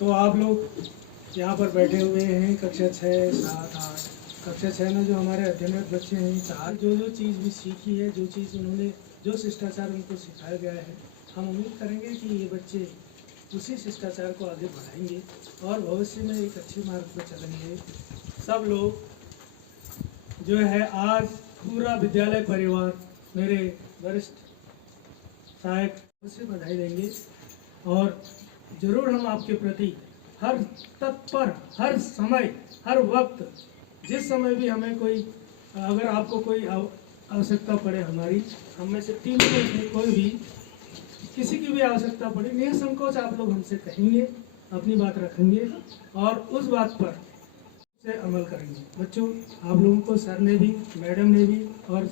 तो आप लोग यहाँ पर बैठे हुए हैं कक्षा 6, 7, 8। कक्षा 6 में जो हमारे अध्ययनरत बच्चे हैं, चार जो चीज़ भी सीखी है, जो चीज़ उन्होंने, जो शिष्टाचार उनको सिखाया गया है, हम उम्मीद करेंगे कि ये बच्चे उसी शिष्टाचार को आगे बढ़ाएंगे और भविष्य में एक अच्छे मार्ग पर चलेंगे। सब लोग जो है आज पूरा विद्यालय परिवार मेरे वरिष्ठ सहायक से बधाई देंगे और ज़रूर हम आपके प्रति हर तत्पर, हर समय, हर वक्त, जिस समय भी हमें कोई, अगर आपको कोई आवश्यकता पड़े, हमारी हम में से तीनों में कोई भी किसी की भी आवश्यकता पड़े, निसंकोच आप लोग हमसे कहेंगे, अपनी बात रखेंगे और उस बात पर से अमल करेंगे। बच्चों, आप लोगों को सर ने भी, मैडम ने भी और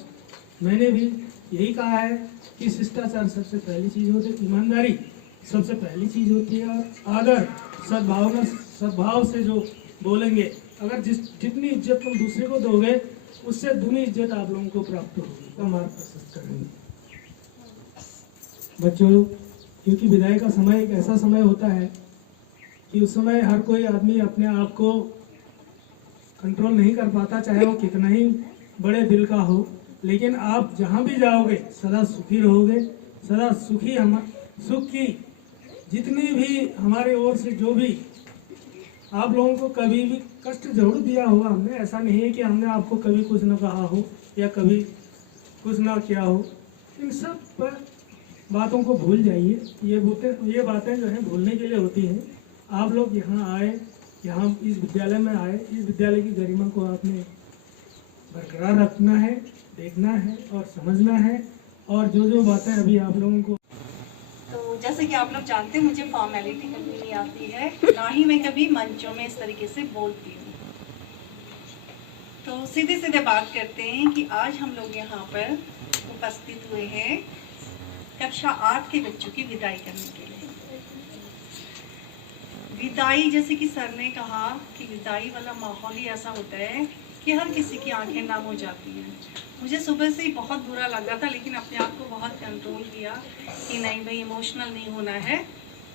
मैंने भी यही कहा है कि शिष्टाचार सबसे पहली चीज़ होती है, ईमानदारी सबसे पहली चीज़ होती है और आदर, सद्भाव से जो बोलेंगे, अगर जितनी इज्जत तुम दूसरे को दोगे उससे दुनी इज्जत आप लोगों को प्राप्त होगी, का मार्ग प्रशस्त करेंगे। बच्चों, क्योंकि विदाई का समय एक ऐसा समय होता है कि उस समय हर कोई आदमी अपने आप को कंट्रोल नहीं कर पाता, चाहे वो कितना ही बड़े दिल का हो, लेकिन आप जहाँ भी जाओगे सदा सुखी रहोगे, सदा सुखी। हम सुख की जितनी भी हमारे ओर से जो भी आप लोगों को कभी भी कष्ट जरूर दिया होगा हमने, ऐसा नहीं है कि हमने आपको कभी कुछ न कहा हो या कभी कुछ ना किया हो, इन सब पर बातों को भूल जाइए। ये बातें जो हैं भूलने के लिए होती हैं। आप लोग यहाँ आए, यहाँ इस विद्यालय में आए, इस विद्यालय की गरिमा को आपने बरकरार रखना है, देखना है और समझना है। और जो बातें अभी आप लोगों को, तो जैसे कि आप लोग जानते हैं, मुझे फॉर्मेलिटी करनी नहीं आती है, ना ही मैं कभी मंचों में इस तरीके से बोलती हूँ। तो सीधे सीधे बात करते हैं कि आज हम लोग यहाँ पर उपस्थित हुए हैं कक्षा 8 के बच्चों की विदाई करने के लिए। विदाई, जैसे कि सर ने कहा कि विदाई वाला माहौल ही ऐसा होता है कि हर किसी की आंखें नम हो जाती हैं। मुझे सुबह से ही बहुत बुरा लग रहा था, लेकिन अपने आप को बहुत कंट्रोल किया कि नहीं भाई, इमोशनल नहीं होना है,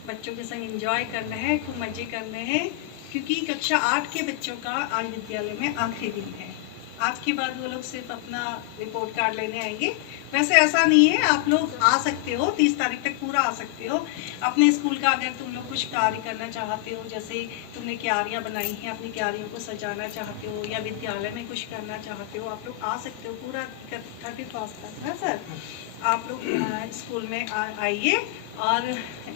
बच्चों के संग एंजॉय करना है, खूब मज़े करने हैं, क्योंकि कक्षा 8 के बच्चों का आज विद्यालय में आखिरी दिन है। आज के बाद वो लोग सिर्फ अपना रिपोर्ट कार्ड लेने आएंगे। वैसे ऐसा नहीं है, आप लोग आ सकते हो, 30 तारीख तक पूरा आ सकते हो। अपने स्कूल का अगर तुम लोग कुछ कार्य करना चाहते हो, जैसे तुमने क्यारियाँ बनाई हैं, अपनी क्यारियों को सजाना चाहते हो या विद्यालय में कुछ करना चाहते हो, आप लोग आ सकते हो पूरा 31 तक ना सर। आप लोग स्कूल में आइए और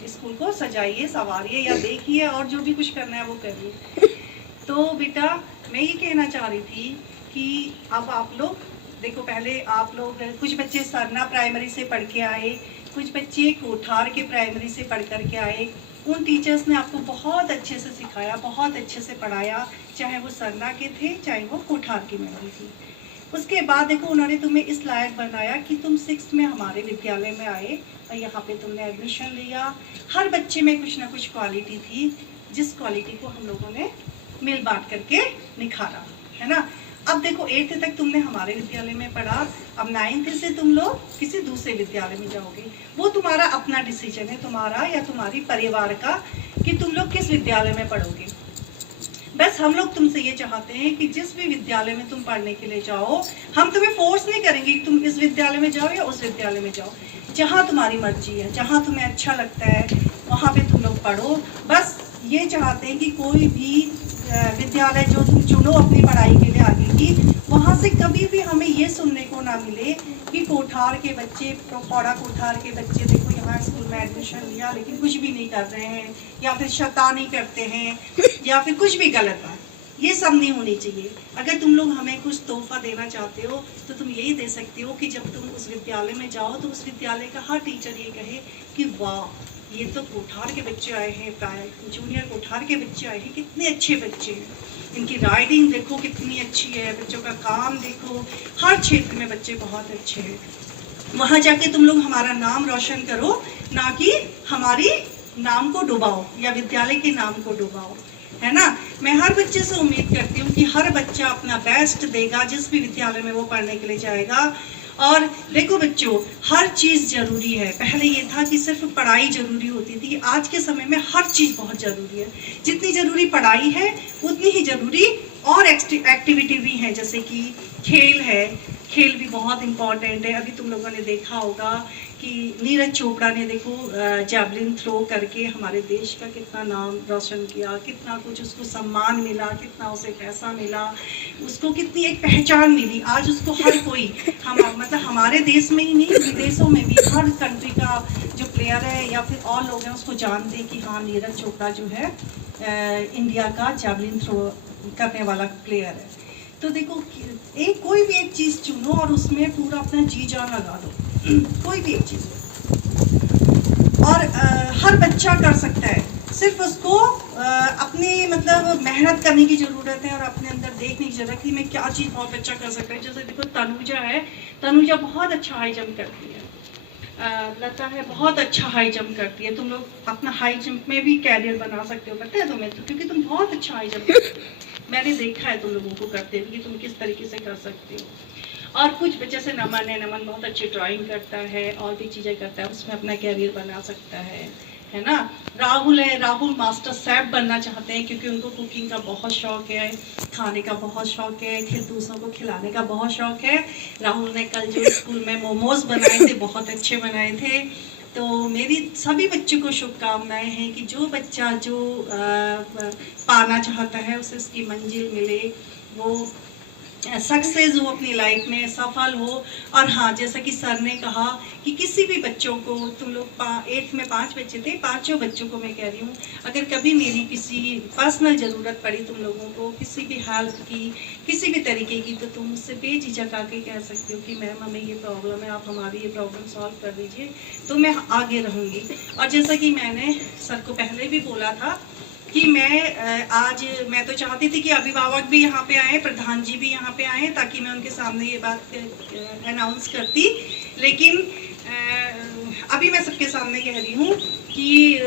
स्कूल को सजाइए, संवारिए या देखिए और जो भी कुछ करना है वो करिए। तो बेटा, मैं ये कहना चाह रही थी कि अब आप लोग देखो, पहले आप लोग कुछ बच्चे सरना प्राइमरी से पढ़ के आए, कुछ बच्चे कोठार के प्राइमरी से पढ़ कर के आए। उन टीचर्स ने आपको बहुत अच्छे से सिखाया, बहुत अच्छे से पढ़ाया, चाहे वो सरना के थे, चाहे वो कोठार की मैडम थी। उसके बाद देखो, उन्होंने तुम्हें इस लायक बनाया कि तुम 6th में हमारे विद्यालय में आए और यहाँ पे तुमने एडमिशन लिया। हर बच्चे में कुछ ना कुछ क्वालिटी थी, जिस क्वालिटी को हम लोगों ने मिल बांट करके निखारा, है ना। अब देखो, 8th तक तुमने हमारे विद्यालय में पढ़ा, अब 9th से तुम लोग किसी दूसरे विद्यालय में जाओगे। वो तुम्हारा अपना डिसीजन है, तुम्हारा या तुम्हारी परिवार का, कि तुम लोग किस विद्यालय में पढ़ोगे। बस हम लोग तुमसे ये चाहते हैं कि जिस भी विद्यालय में तुम पढ़ने के लिए जाओ, हम तुम्हें फोर्स नहीं करेंगे कि तुम इस विद्यालय में जाओ या उस विद्यालय में जाओ। जहाँ तुम्हारी मर्जी है, जहाँ तुम्हें अच्छा लगता है, वहाँ पे तुम लोग पढ़ो। बस ये चाहते हैं कि कोई भी विद्यालय जो तुम चुनो अपनी पढ़ाई के लिए आगे की, वहाँ से कभी भी हमें ये सुनने को ना मिले कि कोठार के बच्चे, पौड़ा कोठार के बच्चे देखो यहाँ स्कूल में एडमिशन लिया लेकिन कुछ भी नहीं कर रहे हैं, या फिर शैतानी करते हैं, या फिर कुछ भी गलत बात। ये सब नहीं होनी चाहिए। अगर तुम लोग हमें कुछ तोहफा देना चाहते हो तो तुम यही दे सकते हो कि जब तुम उस विद्यालय में जाओ तो उस विद्यालय का हर टीचर ये कहे कि वाह, ये तो कोठार के बच्चे आए हैं, जूनियर कोठार के बच्चे आए हैं, कितने अच्छे बच्चे हैं, इनकी राइटिंग देखो कितनी अच्छी है, बच्चों का काम देखो, हर क्षेत्र में बच्चे बहुत अच्छे हैं। वहाँ जाके तुम लोग हमारा नाम रोशन करो, ना कि हमारी नाम को डुबाओ या विद्यालय के नाम को डुबाओ, है ना। मैं हर बच्चे से उम्मीद करती हूँ कि हर बच्चा अपना बेस्ट देगा जिस भी विद्यालय में वो पढ़ने के लिए जाएगा, और देखो बच्चों, हर चीज़ ज़रूरी है। पहले ये था कि सिर्फ पढ़ाई ज़रूरी होती थी, आज के समय में हर चीज़ बहुत ज़रूरी है। जितनी ज़रूरी पढ़ाई है उतनी ही ज़रूरी और एक्टिविटी भी है, जैसे कि खेल है। खेल भी बहुत इम्पॉर्टेंट है। अभी तुम लोगों ने देखा होगा कि नीरज चोपड़ा ने देखो जैवलिन थ्रो करके हमारे देश का कितना नाम रोशन किया, कितना कुछ उसको सम्मान मिला, कितना उसे पैसा मिला, उसको कितनी एक पहचान मिली। आज उसको हर कोई मतलब हमारे देश में ही नहीं, विदेशों में भी हर कंट्री का जो प्लेयर है या फिर और लोग हैं उसको जानते हैं कि हाँ, नीरज चोपड़ा जो है इंडिया का जैवलिन थ्रो करने वाला प्लेयर है। तो देखो, कोई भी एक चीज़ चुनो और उसमें पूरा अपना जी जान लगा दो, कोई भी एक चीज़, और हर बच्चा कर सकता है। सिर्फ उसको अपनी मतलब मेहनत करने की ज़रूरत है और अपने अंदर देखने की ज़रूरत है कि मैं क्या चीज़ बहुत अच्छा कर सकता है। जैसे देखो तनुजा है, तनुजा बहुत अच्छा हाई जंप करती है। लता है, बहुत अच्छा हाई जंप करती है। तुम लोग अपना हाई जंप में भी कैरियर बना सकते हो, पता है तुम्हें तो, क्योंकि तुम बहुत अच्छा हाई जंप करते हो। मैंने देखा है तुम लोगों को करते हुए कि तुम किस तरीके से कर सकते हो। और कुछ बच्चे से नमन है, नमन बहुत अच्छी ड्राइंग करता है और भी चीज़ें करता है, उसमें अपना कैरियर बना सकता है ना। राहुल है, राहुल मास्टर शेफ बनना चाहते हैं क्योंकि उनको कुकिंग का बहुत शौक है, खाने का बहुत शौक है, दूसरों को खिलाने का बहुत शौक है। राहुल ने कल जो स्कूल में मोमोज बनाए थे, बहुत अच्छे बनाए थे। तो मेरी सभी बच्चों को शुभकामनाएं हैं कि जो बच्चा जो पाना चाहता है उसे उसकी मंजिल मिले, वो सक्सेस हो, अपनी लाइफ में सफल हो। और हाँ, जैसा कि सर ने कहा कि किसी भी बच्चों को, तुम लोग 8th में 5 बच्चे थे, पांचों बच्चों को मैं कह रही हूँ, अगर कभी मेरी किसी पर्सनल ज़रूरत पड़ी तुम लोगों को किसी भी हेल्प की, किसी भी तरीके की, तो तुम मुझसे बेझिझक आके कह सकते हो कि मैम हमें ये प्रॉब्लम है, आप हमारी ये प्रॉब्लम सॉल्व कर दीजिए, तो मैं आगे रहूँगी। और जैसा कि मैंने सर को पहले भी बोला था कि मैं तो चाहती थी कि अभिभावक भी यहाँ पे आए, प्रधान जी भी यहाँ पे आए, ताकि मैं उनके सामने ये बात अनाउंस करती। लेकिन अभी मैं सबके सामने कह रही हूँ कि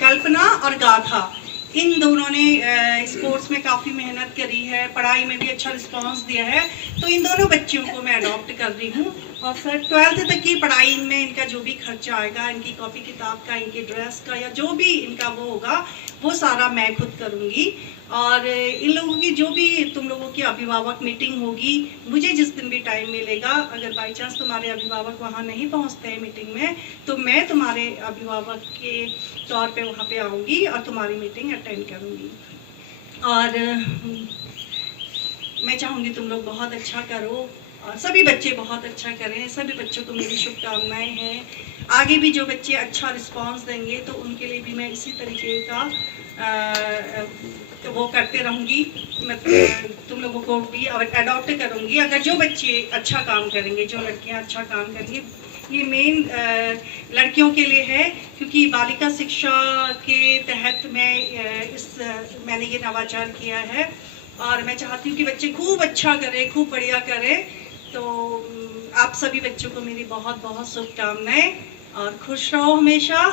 कल्पना और गाथा, इन दोनों ने स्पोर्ट्स में काफ़ी मेहनत करी है, पढ़ाई में भी अच्छा रिस्पांस दिया है, तो इन दोनों बच्चियों को मैं अडॉप्ट कर रही हूँ। और फिर 12th तक की पढ़ाई में इनका जो भी खर्चा आएगा, इनकी कॉपी किताब का, इनकी ड्रेस का, या जो भी इनका वो होगा, वो सारा मैं खुद करूँगी। और इन लोगों की जो भी तुम लोगों की अभिभावक मीटिंग होगी, मुझे जिस दिन भी टाइम मिलेगा, अगर बाई चांस तुम्हारे अभिभावक वहाँ नहीं पहुँचते हैं मीटिंग में, तो मैं तुम्हारे अभिभावक के तौर पे वहाँ पे आऊँगी और तुम्हारी मीटिंग अटेंड करूँगी। और मैं चाहूँगी तुम लोग बहुत अच्छा करो और सभी बच्चे बहुत अच्छा करें। सभी बच्चों को मेरी शुभकामनाएं हैं। आगे भी जो बच्चे अच्छा रिस्पांस देंगे तो उनके लिए भी मैं इसी तरीके का तो वो करते रहूँगी, मतलब तुम लोगों को भी अडॉप्ट करूँगी। अगर जो बच्चे अच्छा काम करेंगे, जो लड़कियाँ अच्छा काम करेंगी, ये मेन लड़कियों के लिए है, क्योंकि बालिका शिक्षा के तहत मैंने ये नवाचार किया है और मैं चाहती हूँ कि बच्चे खूब अच्छा करें, खूब बढ़िया करें। तो आप सभी बच्चों को मेरी बहुत बहुत शुभकामनाएं और खुश रहो, हमेशा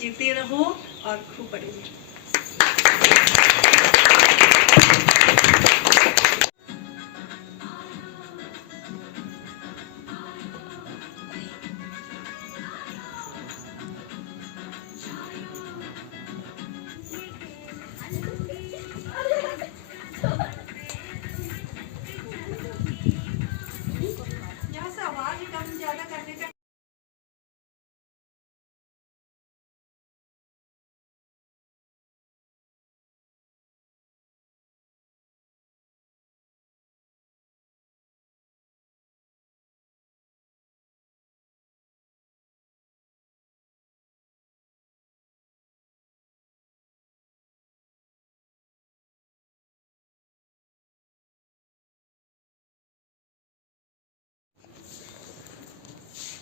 जीते रहो और खूब बड़े रहो।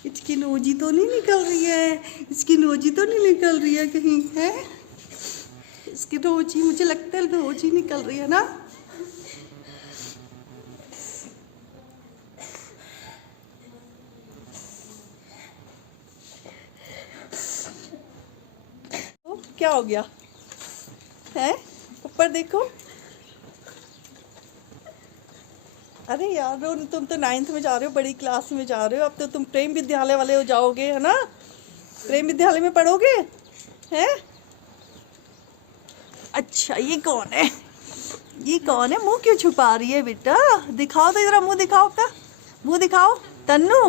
इसकी नोजी तो नहीं निकल रही है, इसकी नोजी तो नहीं निकल रही है कहीं, है इसकी नोजी, मुझे लगता है नोजी निकल रही है ना। तो क्या हो गया है, ऊपर देखो, अरे यार रोहन, तुम तो 9th में जा रहे हो, बड़ी क्लास में जा रहे हो, अब तो तुम प्रेम विद्यालय वाले हो जाओगे, है ना? प्रेम विद्यालय में पढ़ोगे, हैं? अच्छा, ये कौन है? ये कौन है? मुंह क्यों छुपा रही है बेटा? दिखाओ तो जरा, मुंह दिखाओ अपना, मुंह दिखाओ। तन्नू,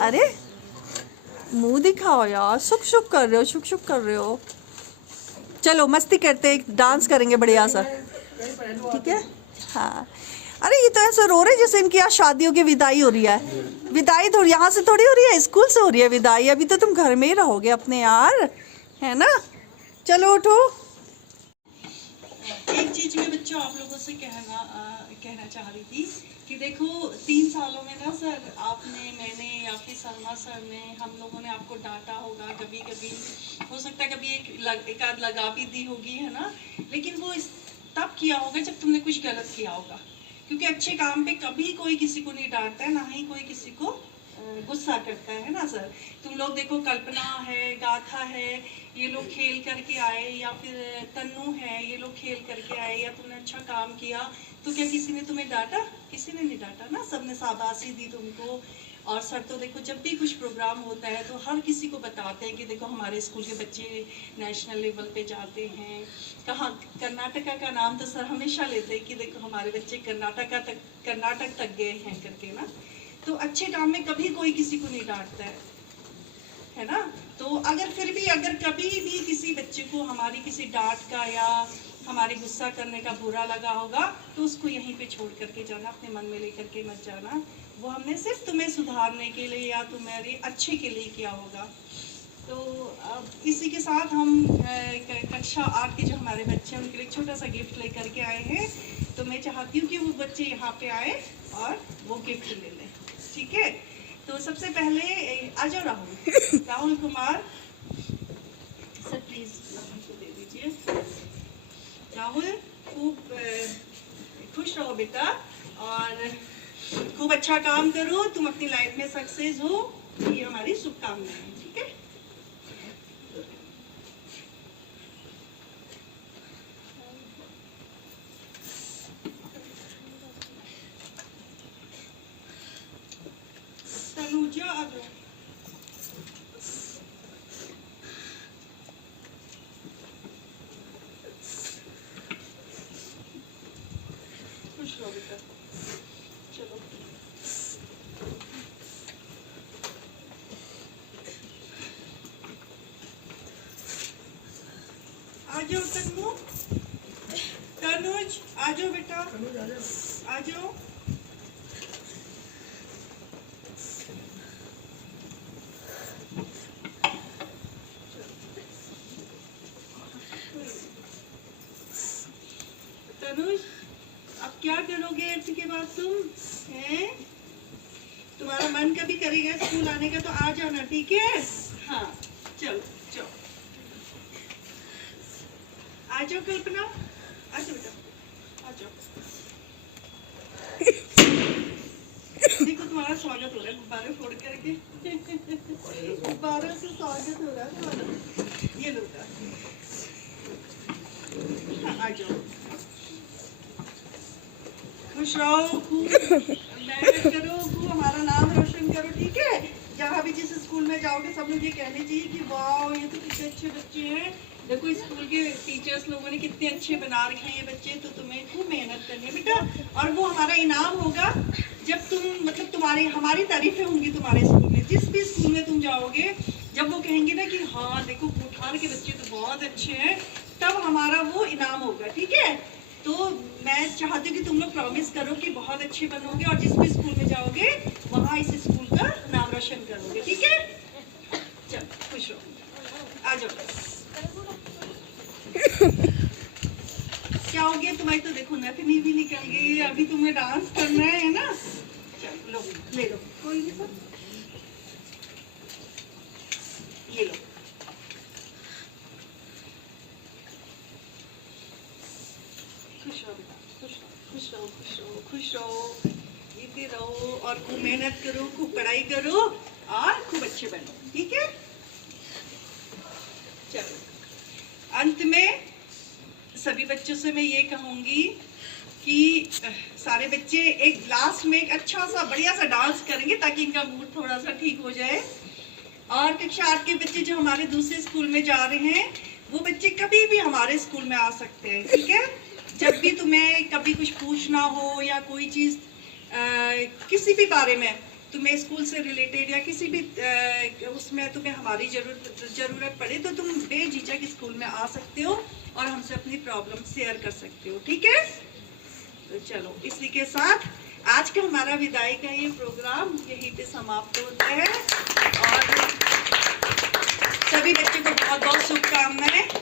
अरे मुंह दिखाओ यार, शुक शुक कर रहे हो, शुक शुक कर रहे हो। चलो मस्ती करते, एक डांस करेंगे बढ़िया सा, ठीक है? हाँ। अरे ये तो ऐसे रो रहे जैसे इनकी आज शादियों की विदाई हो रही है। विदाई थोड़ी यहाँ से थोड़ी हो रही है, स्कूल से हो रही है विदाई। अभी तो तुम घर में ही रहोगे अपने यार, है ना? चलो उठो। एक चीज मैं बच्चों आप लोगों से कहना चाह रही थी कि देखो 3 सालों में ना सर, आपने, मैंने या फिर सलमा सर ने, हम लोगों ने आपको डांटा होगा, कभी कभी हो सकता है कभी एक आध लगा भी दी होगी, है ना? लेकिन वो तब किया होगा जब तुमने कुछ गलत किया होगा, क्योंकि अच्छे काम पे कभी कोई किसी को नहीं डांटता है, ना ही कोई किसी को गुस्सा करता है ना सर? तुम लोग देखो, कल्पना है, गाथा है, ये लोग खेल करके आए, या फिर तन्नू है, ये लोग खेल करके आए, या तुमने अच्छा काम किया तो क्या किसी ने तुम्हें डांटा? किसी ने नहीं डांटा ना, सबने शाबाशी दी तुमको। और सर तो देखो जब भी कुछ प्रोग्राम होता है तो हर किसी को बताते हैं कि देखो हमारे स्कूल के बच्चे नेशनल लेवल पे जाते हैं। कहाँ? कर्नाटका का नाम तो सर हमेशा लेते हैं कि देखो हमारे बच्चे कर्नाटक तक गए हैं करके ना। तो अच्छे काम में कभी कोई किसी को नहीं डांटता है ना? तो अगर फिर भी अगर कभी भी किसी बच्चे को हमारी किसी डांट का या हमारे गुस्सा करने का बुरा लगा होगा तो उसको यहीं पे छोड़ करके जाना, अपने मन में लेकर के मत जाना। वो हमने सिर्फ तुम्हें सुधारने के लिए या तुम्हारे अच्छे के लिए किया होगा। तो अब इसी के साथ हम कक्षा 8 के जो हमारे बच्चे हैं उनके लिए छोटा सा गिफ्ट लेकर के आए हैं। तो मैं चाहती हूँ कि वो बच्चे यहाँ पे आए और वो गिफ्ट ले लें, ठीक है? तो सबसे पहले आ जाओ राहुल कुमार सर, प्लीज राहुल को दे दीजिए। राहुल खूब खुश रहो बेटा और खूब अच्छा काम करो, तुम अपनी लाइफ में सक्सेस हो, ये हमारी शुभकामनाएं, ठीक है? तनुजा आ जाओ। खुश रहो बेटा, चलो आ जाओ तन्नू, तनुज आ जाओ बेटा, आ जाओ। तनुज अब क्या करोगे 8th के बाद तुम हैं? तुम्हारा मन कभी करेगा स्कूल आने का तो आ जाना, ठीक है? हाँ चलो चलो आ जाओ कल्पना, आ जाओ बेटा, आ जाओ। देखो तुम्हारा स्वागत हो रहा है गुब्बारे फोड़ करके, गुब्बारों से स्वागत हो रहा है तुम्हारा। ये लो बेटा, हाँ आ जाओ। खुश रहो, खूब मेहनत करो, खूब हमारा नाम रोशन करो, ठीक है? जहाँ भी जिस स्कूल में जाओगे सब लोग ये कहने चाहिए कि वाह ये तो कितने अच्छे बच्चे हैं, देखो स्कूल के टीचर्स लोगों ने कितने अच्छे बना रखे हैं ये बच्चे। तो तुम्हें खूब मेहनत करनी है बेटा, और वो हमारा इनाम होगा जब तुम मतलब तुम्हारी हमारी तारीफें होंगी तुम्हारे स्कूल में, जिस भी स्कूल में तुम जाओगे, जब वो कहेंगे ना कि हाँ देखो बुखार के बच्चे तो बहुत अच्छे हैं, तब हमारा वो इनाम होगा, ठीक है? तो मैं चाहती हूँ कि तुम लोग प्रॉमिस करो कि बहुत अच्छे बनोगे और जिस भी स्कूल में जाओगे वहाँ इस स्कूल का नाम रोशन करोगे, ठीक है? चलो खुश रहो, आ जाओ। क्या हो गया तुम्हारी? तो देखो नथनी भी निकल गई, अभी तुम्हें डांस करना है ना? चलो लो, ले लो, कोई नहीं सब, ये लो। खुश रहो बेटा, खुश रहो, खुश रहो, खुश रहो, खुश रहो, जीते रहो और खूब मेहनत करो, खूब पढ़ाई करो और खूब अच्छे बनो, ठीक है? चलो अंत में सभी बच्चों से मैं ये कहूँगी कि सारे बच्चे एक लास्ट में एक अच्छा सा बढ़िया सा डांस करेंगे ताकि इनका मूड थोड़ा सा ठीक हो जाए। और कक्षा 8 के बच्चे जो हमारे दूसरे स्कूल में जा रहे हैं, वो बच्चे कभी भी हमारे स्कूल में आ सकते हैं, ठीक है। जब भी तुम्हें कभी कुछ पूछना हो या कोई चीज़ किसी भी बारे में तुम्हें स्कूल से रिलेटेड या किसी भी उसमें तुम्हें हमारी ज़रूरत पड़े तो तुम बेझिझक स्कूल में आ सकते हो और हमसे अपनी प्रॉब्लम शेयर कर सकते हो, ठीक है। तो चलो, इसी के साथ आज का हमारा विदाई का ये प्रोग्राम यहीं पे समाप्त होता है और सभी बच्चों को बहुत बहुत शुभकामनाएं।